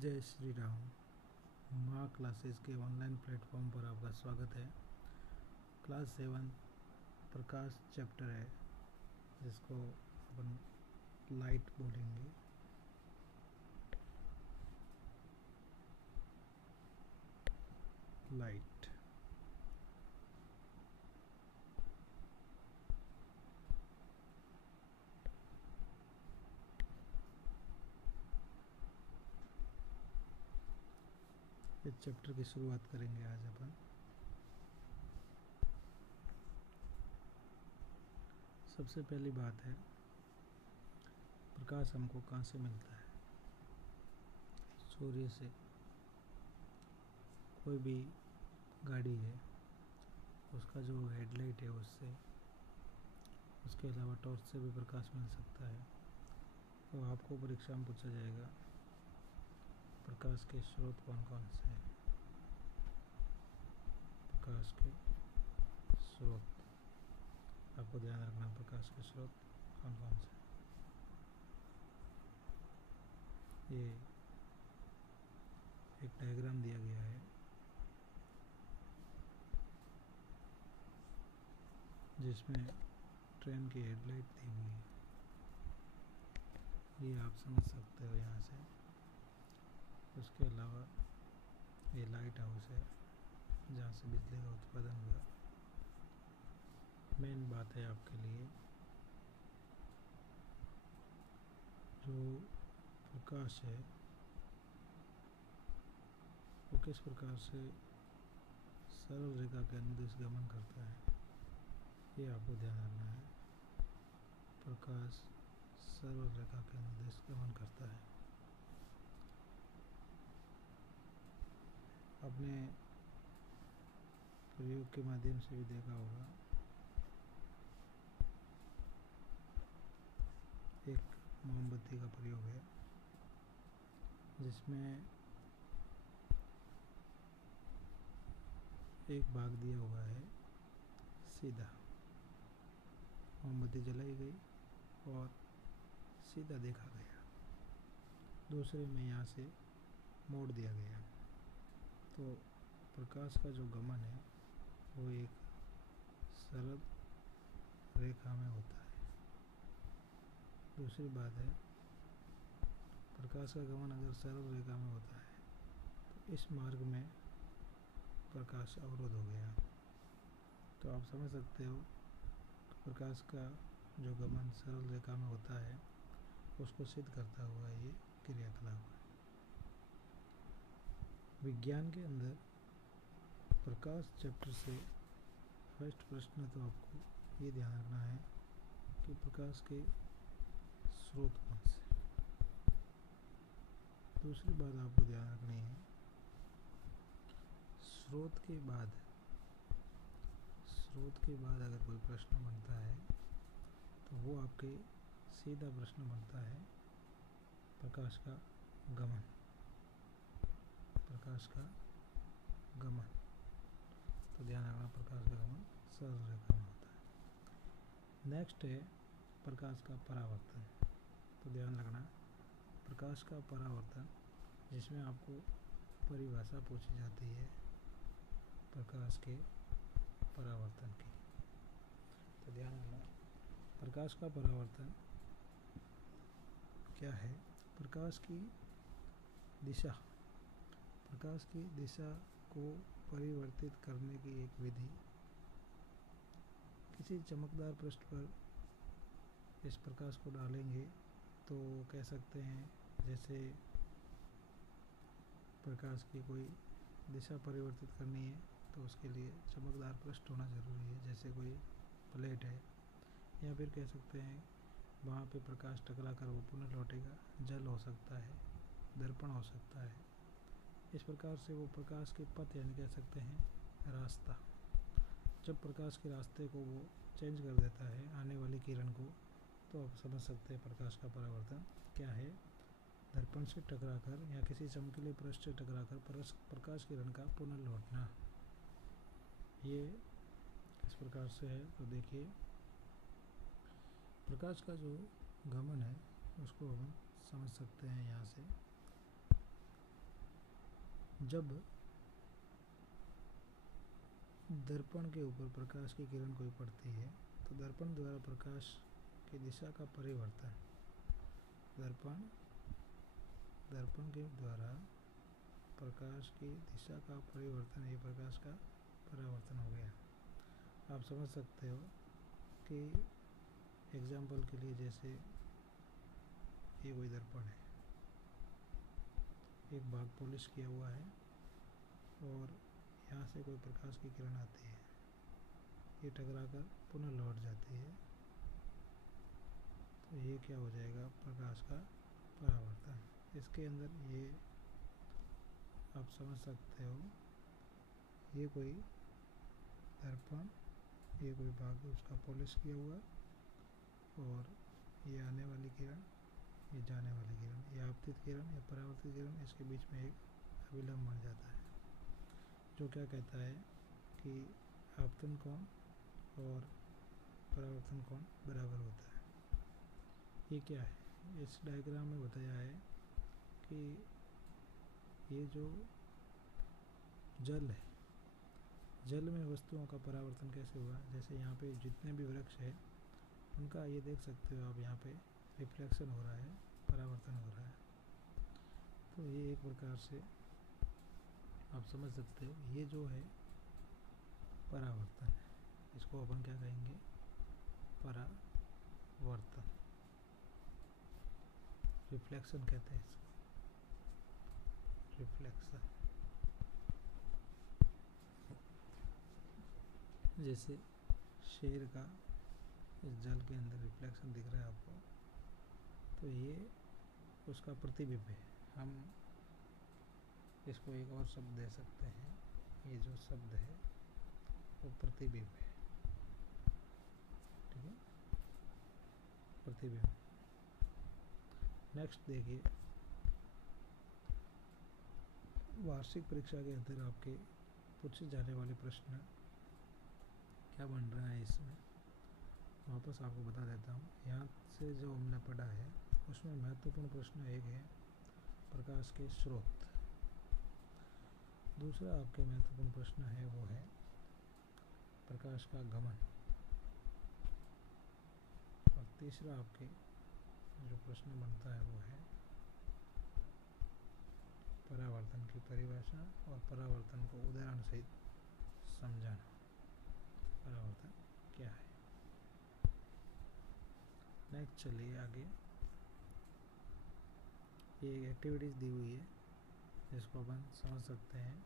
जय श्री राम। माँ क्लासेस के ऑनलाइन प्लेटफॉर्म पर आपका स्वागत है। क्लास 7 प्रकाश चैप्टर है जिसको अपन लाइट बोलेंगे। लाइट इस चैप्टर की शुरुआत करेंगे आज अपन। सबसे पहली बात है, प्रकाश हमको कहाँ से मिलता है? सूर्य से। कोई भी गाड़ी है उसका जो हेडलाइट है उससे, उसके अलावा टॉर्च से भी प्रकाश मिल सकता है। तो आपको परीक्षा में पूछा जाएगा प्रकाश के स्रोत कौन कौन से हैं। प्रकाश के स्रोत आपको ध्यान रखना, प्रकाश के स्रोत कौन कौन से। ये एक डायग्राम दिया गया है जिसमें ट्रेन की हेडलाइट दी हुई है। ये आप समझ सकते हो यहाँ से। उसके अलावा ये लाइट हाउस है जहाँ से बिजली का उत्पादन हुआ। मेन बात है आपके लिए, जो प्रकाश है वो किस प्रकार से सरल रेखा के अनुदिश गमन करता है, ये आपको ध्यान रखना है। प्रकाश सरल रेखा के अनुदिश गमन करता है। आपने प्रयोग के माध्यम से भी देखा होगा, एक मोमबत्ती का प्रयोग है जिसमें एक भाग दिया हुआ है सीधा, मोमबत्ती जलाई गई और सीधा देखा गया। दूसरे में यहाँ से मोड़ दिया गया। तो प्रकाश का जो गमन है वो एक सरल रेखा में होता है। दूसरी बात है, प्रकाश का गमन अगर सरल रेखा में होता है तो इस मार्ग में प्रकाश अवरोध हो गया। तो आप समझ सकते हो प्रकाश का जो गमन सरल रेखा में होता है उसको सिद्ध करता हुआ ये क्रियाकलाप है। विज्ञान के अंदर प्रकाश चैप्टर से फर्स्ट प्रश्न तो आपको ये ध्यान रखना है कि प्रकाश के स्रोत कौन से। दूसरी बात आपको ध्यान रखनी है, स्रोत के बाद अगर कोई प्रश्न बनता है तो वो आपके सीधा प्रश्न बनता है प्रकाश का गमन। प्रकाश का गमन तो ध्यान रखना, प्रकाश का गमन सरल रेखा में होता है। नेक्स्ट है प्रकाश का परावर्तन। तो ध्यान रखना, प्रकाश का परावर्तन जिसमें आपको परिभाषा पूछी जाती है प्रकाश के परावर्तन की। तो ध्यान रखना, प्रकाश का परावर्तन क्या है? प्रकाश की दिशा, प्रकाश की दिशा को परिवर्तित करने की एक विधि। किसी चमकदार पृष्ठ पर इस प्रकाश को डालेंगे तो कह सकते हैं जैसे प्रकाश की कोई दिशा परिवर्तित करनी है तो उसके लिए चमकदार पृष्ठ होना ज़रूरी है, जैसे कोई प्लेट है। या फिर कह सकते हैं वहाँ पे प्रकाश टकरा कर वो पुनः लौटेगा। जल हो सकता है, दर्पण हो सकता है। इस प्रकार से वो प्रकाश के पथ यानी कह सकते हैं रास्ता, जब प्रकाश के रास्ते को वो चेंज कर देता है आने वाली किरण को, तो आप समझ सकते हैं प्रकाश का परावर्तन क्या है। दर्पण से टकराकर या किसी चमकीले पृष्ठ से टकराकर प्रकाश किरण का पुनः लौटना, ये इस प्रकार से है। तो देखिए, प्रकाश का जो गमन है उसको हम समझ सकते हैं यहाँ से। जब दर्पण के ऊपर प्रकाश की किरण कोई पड़ती है तो दर्पण द्वारा प्रकाश की दिशा का परिवर्तन, दर्पण के द्वारा प्रकाश की दिशा का परिवर्तन, ये प्रकाश का परावर्तन हो गया। आप समझ सकते हो कि एग्जाम्पल के लिए जैसे ये कोई दर्पण है, एक भाग पॉलिश किया हुआ है और यहाँ से कोई प्रकाश की किरण आती है, ये टकराकर पुनः लौट जाती है, तो ये क्या हो जाएगा, प्रकाश का परावर्तन। इसके अंदर ये आप समझ सकते हो, ये कोई दर्पण, ये कोई भाग उसका पॉलिश किया हुआ और ये आने वाली किरण, ये जाने वाली किरण, ये आपतित किरण या परावर्तित किरण, इसके बीच में एक अभिलंब बन जाता है जो क्या कहता है कि आपतन कोण और परावर्तन कोण बराबर होता है। ये क्या है, इस डायग्राम में बताया है कि ये जो जल है, जल में वस्तुओं का परावर्तन कैसे हुआ। जैसे यहाँ पे जितने भी वृक्ष है उनका ये देख सकते हो आप, यहाँ पे रिफ्लेक्शन हो रहा है, परावर्तन हो रहा है। तो ये एक प्रकार से आप समझ सकते हो, ये जो है परावर्तन है, इसको अपन क्या कहेंगे, परावर्तन, रिफ्लेक्शन कहते हैं इसको, रिफ्लेक्शन। जैसे शेर का इस जल के अंदर रिफ्लेक्शन दिख रहा है आपको, तो ये उसका प्रतिबिंब है। हम इसको एक और शब्द दे सकते हैं, ये जो शब्द है वो प्रतिबिंब है, ठीक है, प्रतिबिंब। नेक्स्ट देखिए, वार्षिक परीक्षा के अंदर आपके पूछे जाने वाले प्रश्न क्या बन रहा है, इसमें वापस आपको बता देता हूँ। यहाँ से जो हमने पढ़ा है उसमें महत्वपूर्ण प्रश्न एक है प्रकाश के स्रोत, दूसरा आपके महत्वपूर्ण प्रश्न है वो है प्रकाश का गमन, और तीसरा आपके जो प्रश्न बनता है वो है परावर्तन की परिभाषा और परावर्तन को उदाहरण सहित समझाना, परावर्तन क्या है। नेक्स्ट चलिए आगे, ये एक्टिविटीज़ दी हुई है जिसको अपन समझ सकते हैं,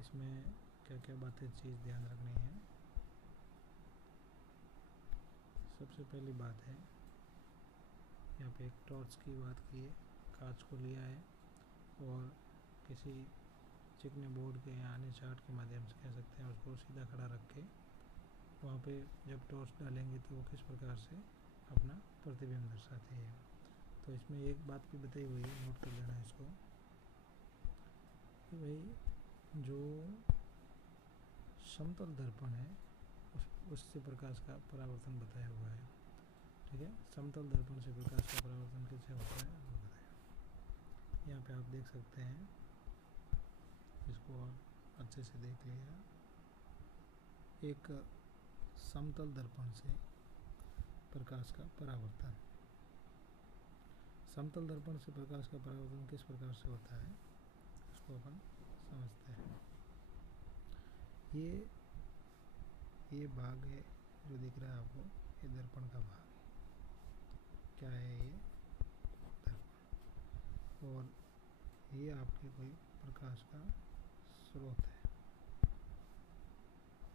इसमें क्या क्या बातें चीज़ ध्यान रखनी है। सबसे पहली बात है, यहाँ पे एक टॉर्च की बात की है, कांच को लिया है और किसी चिकने बोर्ड के या अन्य चार्ट के माध्यम से कह सकते हैं उसको सीधा खड़ा रख के वहाँ पे जब टॉर्च डालेंगे तो वो किस प्रकार से अपना प्रतिबिंब दर्शाती है। तो इसमें एक बात भी बताई हुई है, नोट कर लेना इसको, कि भाई जो समतल दर्पण है उससे प्रकाश का परावर्तन बताया हुआ है, ठीक है। समतल दर्पण से प्रकाश का परावर्तन कैसे होता है वो बताया। यहाँ पे आप देख सकते हैं, इसको और अच्छे से देख लिया, एक समतल दर्पण से प्रकाश का परावर्तन, समतल दर्पण से प्रकाश का परावर्तन किस प्रकार से होता है उसको अपन समझते हैं। ये भाग है जो दिख रहा है आपको, ये दर्पण का भाग है। क्या है ये, दर्पण, और ये आपके कोई प्रकाश का स्रोत है,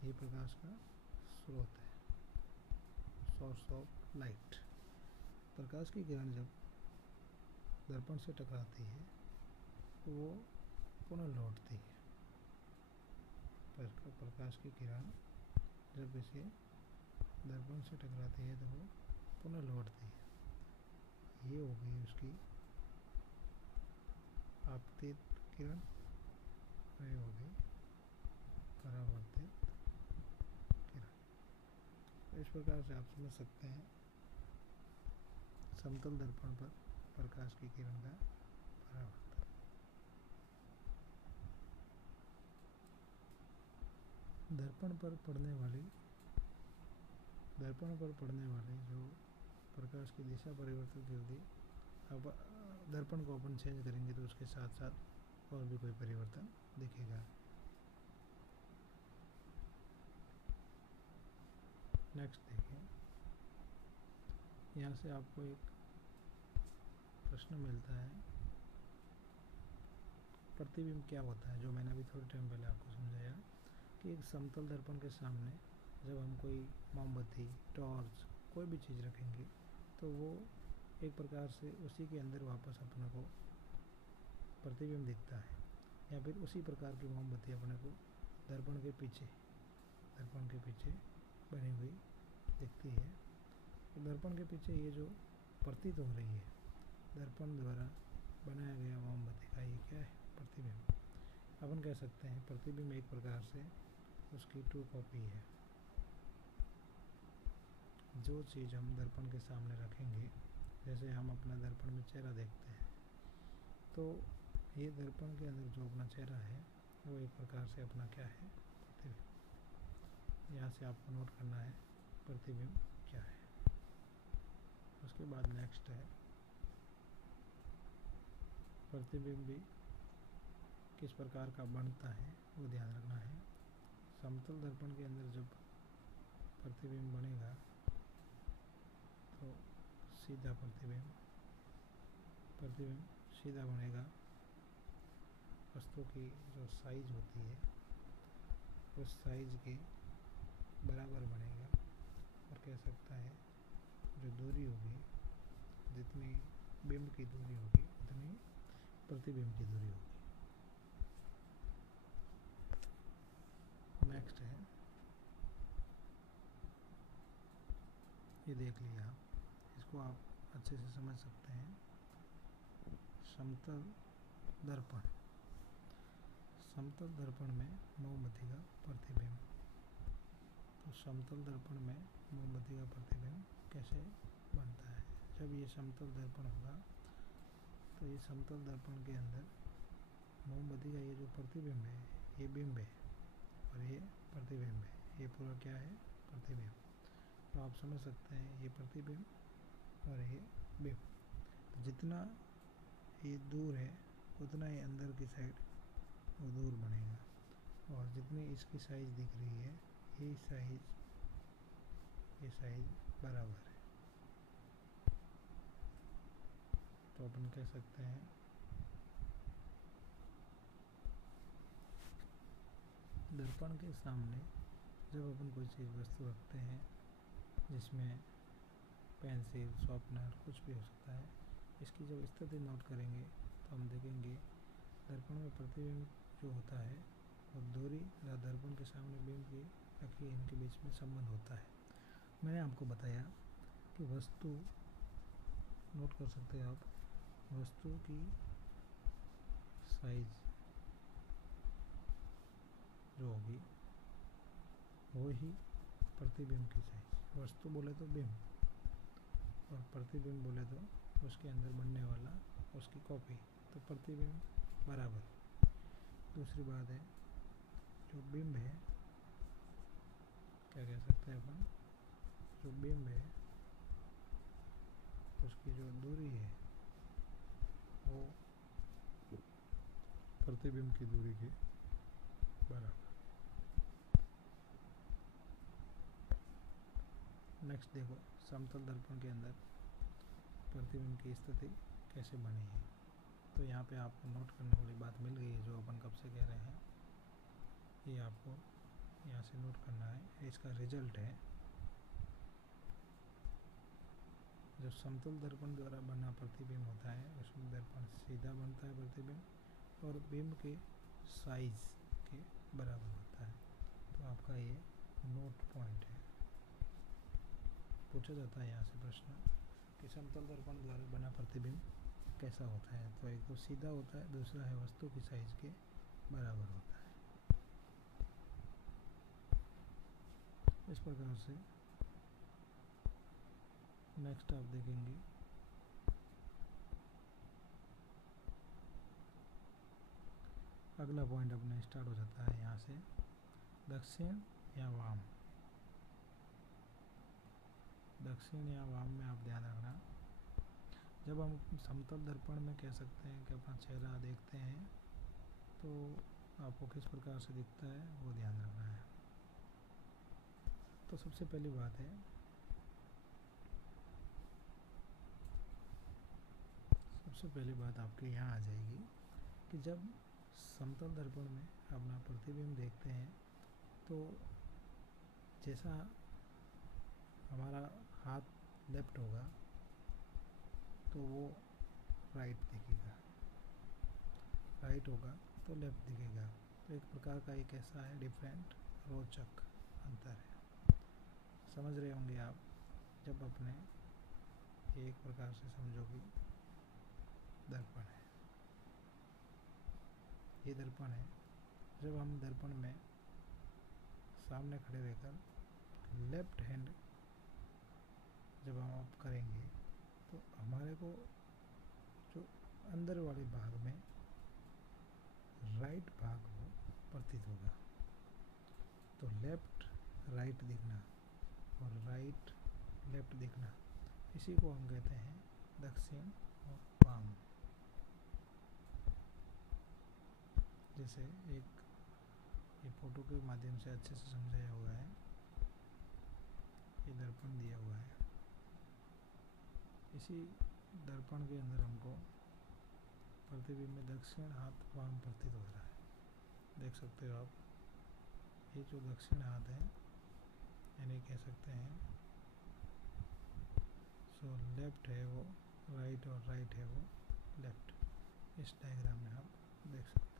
ये प्रकाश का स्रोत है, सोर्स ऑफ लाइट। प्रकाश की किरण जब दर्पण से टकराती है तो वो पुनः लौटती है, प्रकाश की किरण जब इसे दर्पण से टकराती है तो वो पुनः लौटती है। ये हो गई उसकी आपतित किरण, और ये हो गई परावर्तित किरण। तो इस प्रकार से आप समझ सकते हैं समतल दर्पण पर प्रकाश की किरण का परावर्तन। दर्पण पर पड़ने वाली जो प्रकाश की दिशा परिवर्तित कर दी। अब दर्पण को अपन चेंज करेंगे तो उसके साथ साथ और भी कोई परिवर्तन दिखेगा। नेक्स्ट देखिए, यहाँ से आपको एक प्रश्न मिलता है, प्रतिबिंब क्या होता है, जो मैंने अभी थोड़े टाइम पहले आपको समझाया कि एक समतल दर्पण के सामने जब हम कोई मोमबत्ती, टॉर्च, कोई भी चीज़ रखेंगे तो वो एक प्रकार से उसी के अंदर वापस अपने को प्रतिबिंब दिखता है, या फिर उसी प्रकार की मोमबत्ती अपने को दर्पण के पीछे बनी हुई दिखती है। तो दर्पण के पीछे ये जो प्रतीत हो रही है दर्पण द्वारा बनाया गया मोमबत्ती का, ये क्या है, प्रतिबिंब। अपन कह सकते हैं प्रतिबिंब एक प्रकार से उसकी ट्रू कॉपी है। जो चीज़ हम दर्पण के सामने रखेंगे, जैसे हम अपना दर्पण में चेहरा देखते हैं, तो ये दर्पण के अंदर जो अपना चेहरा है वो एक प्रकार से अपना क्या है, प्रतिबिंब। यहाँ से आपको नोट करना है प्रतिबिंब क्या है। उसके बाद नेक्स्ट है प्रतिबिंब भी किस प्रकार का बनता है वो ध्यान रखना है। समतल दर्पण के अंदर जब प्रतिबिंब बनेगा तो सीधा प्रतिबिंब सीधा बनेगा। वस्तु की जो साइज होती है उस साइज के बराबर बनेगा, और कह सकता है जो दूरी होगी, जितनी बिंब की दूरी होगी उतनी प्रतिबिंब की दूरी होगी। नेक्स्ट है, ये देख लिया आप, इसको आप अच्छे से समझ सकते हैं। समतल दर्पण में मोमबत्ती का प्रतिबिंब। तो समतल दर्पण में मोमबत्ती का प्रतिबिंब कैसे बनता है। जब ये समतल दर्पण होगा तो ये समतल दर्पण के अंदर मोमबत्ती का ये जो प्रतिबिंब है, ये बिंब है और ये प्रतिबिंब है, ये पूरा क्या है, प्रतिबिंब। तो आप समझ सकते हैं ये प्रतिबिंब और ये बिंब। तो जितना ये दूर है उतना ही अंदर की साइड वो दूर बनेगा, और जितनी इसकी साइज दिख रही है ये साइज बराबर है। तो अपन कह सकते हैं दर्पण के सामने जब अपन कोई चीज़ वस्तु रखते हैं, जिसमें पेंसिल, शॉर्पनर, कुछ भी हो सकता है, इसकी जब स्थिति नोट करेंगे तो हम देखेंगे दर्पण में प्रतिबिंब जो होता है वो दूरी या दर्पण के सामने बिंब की रखी, इनके बीच में संबंध होता है। मैंने आपको बताया कि वस्तु, नोट कर सकते हैं आप, वस्तु की साइज जो होगी वो ही प्रतिबिंब की साइज। वस्तु बोले तो बिंब और प्रतिबिंब बोले तो उसके अंदर बनने वाला उसकी कॉपी, तो प्रतिबिंब बराबर। दूसरी बात है जो बिंब है, क्या कह सकते हैं अपन, जो बिंब है उसकी जो दूरी है वो प्रतिबिंब की दूरी के बराबर। नेक्स्ट देखो, समतल दर्पण के अंदर प्रतिबिंब की स्थिति कैसे बनी है। तो यहाँ पे आपको नोट करने वाली बात मिल गई है, जो अपन कब से कह रहे हैं, ये आपको यहाँ से नोट करना है। इसका रिजल्ट है जो समतल दर्पण द्वारा बना प्रतिबिंब होता है उसमें दर्पण सीधा बनता है प्रतिबिंब, और बिंब के साइज के बराबर होता है। तो आपका ये नोट पॉइंट है। पूछा जाता है यहाँ से प्रश्न कि समतल दर्पण द्वारा बना प्रतिबिंब कैसा होता है। तो एक तो सीधा होता है, दूसरा है वस्तु की साइज के बराबर होता है। इस प्रकार से नेक्स्ट आप देखेंगे अगला पॉइंट अपना स्टार्ट हो जाता है यहाँ से। दक्षिण या वाम, दक्षिण या वाम में आप ध्यान रखना। जब हम समतल दर्पण में कह सकते हैं कि अपना चेहरा देखते हैं तो आपको किस प्रकार से दिखता है वो ध्यान रखना है। तो सबसे पहली बात है, सबसे पहली बात आपके यहाँ आ जाएगी कि जब समतल दर्पण में अपना प्रतिबिंब देखते हैं तो जैसा हमारा हाथ लेफ्ट होगा तो वो राइट दिखेगा, राइट होगा तो लेफ्ट दिखेगा। तो एक प्रकार का एक ऐसा है डिफरेंट रोचक अंतर है। समझ रहे होंगे आप। जब अपने एक प्रकार से समझो कि दर्पण है, ये दर्पण है। जब हम दर्पण में सामने खड़े रहकर लेफ्ट हैंड जब हम अप करेंगे तो हमारे को जो अंदर वाले भाग में राइट भाग वो प्रतीत होगा। तो लेफ्ट राइट दिखना और राइट लेफ्ट दिखना, इसी को हम कहते हैं दक्षिण और वाम। जैसे एक ये फोटो के माध्यम से अच्छे से समझाया हुआ है। ये दर्पण दिया हुआ है, इसी दर्पण के अंदर हमको प्रतिबिंब में दक्षिण हाथ वाम प्रतीत हो रहा है। देख सकते हो आप, ये जो दक्षिण हाथ है यानी कह सकते हैं सो लेफ्ट है वो राइट और राइट है वो लेफ्ट। इस डायग्राम में आप देख सकते हैं।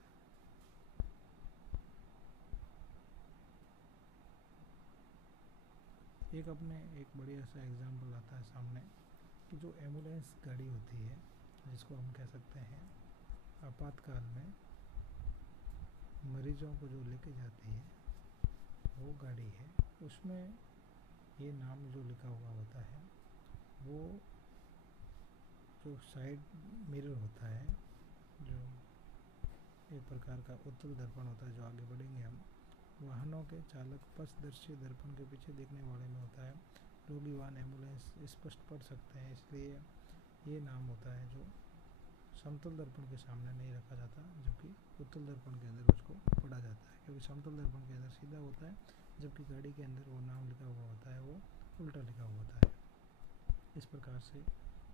एक अपने एक बढ़िया सा एग्जाम्पल आता है सामने कि जो एम्बुलेंस गाड़ी होती है जिसको हम कह सकते हैं आपातकाल में मरीजों को जो लेके जाती है वो गाड़ी है। उसमें ये नाम जो लिखा हुआ होता है वो जो साइड मिरर होता है, जो एक प्रकार का उत्तल दर्पण होता है जो आगे बढ़ेंगे हम, वाहनों के चालक पथदर्शी दर्पण के पीछे देखने वाले में होता है। रोगी वाहन एम्बुलेंस स्पष्ट पढ़ सकते हैं, इसलिए ये नाम होता है जो समतल दर्पण के सामने नहीं रखा जाता, जबकि उत्तल दर्पण के अंदर उसको पढ़ा जाता है। क्योंकि समतल दर्पण के अंदर सीधा होता है, जबकि गाड़ी के अंदर वो नाम लिखा हुआ होता है वो उल्टा लिखा हुआ होता है। इस प्रकार से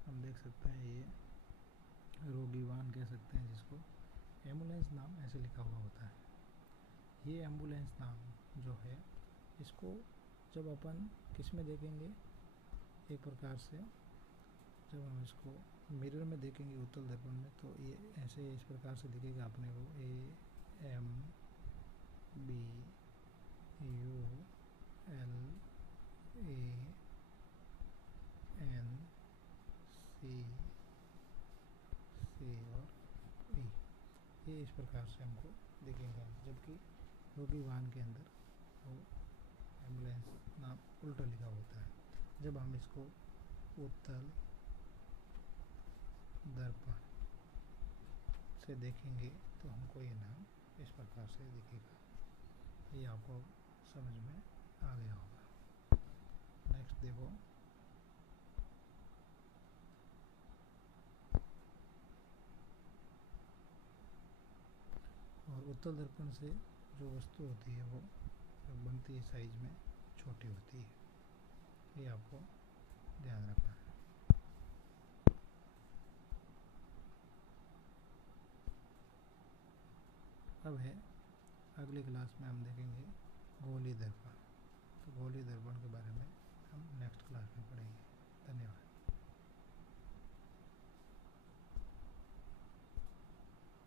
हम देख सकते हैं ये रोगी वाहन कह सकते हैं जिसको, एम्बुलेंस नाम ऐसे लिखा हुआ होता है। ये एम्बुलेंस नाम जो है इसको जब अपन किस में देखेंगे, एक प्रकार से जब हम इसको मिरर में देखेंगे उत्तल दर्पण में तो ये ऐसे इस प्रकार से दिखेगा अपने को AM BULANC और E, ये इस प्रकार से हमको दिखेंगे। जबकि रोगी वाहन के अंदर वो एम्बुलेंस नाम उल्टा लिखा होता है। जब हम इसको उत्तल दर्पण से देखेंगे तो हमको ये नाम इस प्रकार से दिखेगा। ये आपको समझ में आ गया होगा। नेक्स्ट देखो, और उत्तल दर्पण से जो वस्तु होती है वो जब बनती है साइज में छोटी होती है, ये आपको ध्यान रखना है। अब है अगली क्लास में हम देखेंगे गोली दर्पण। तो गोली दर्पण के बारे में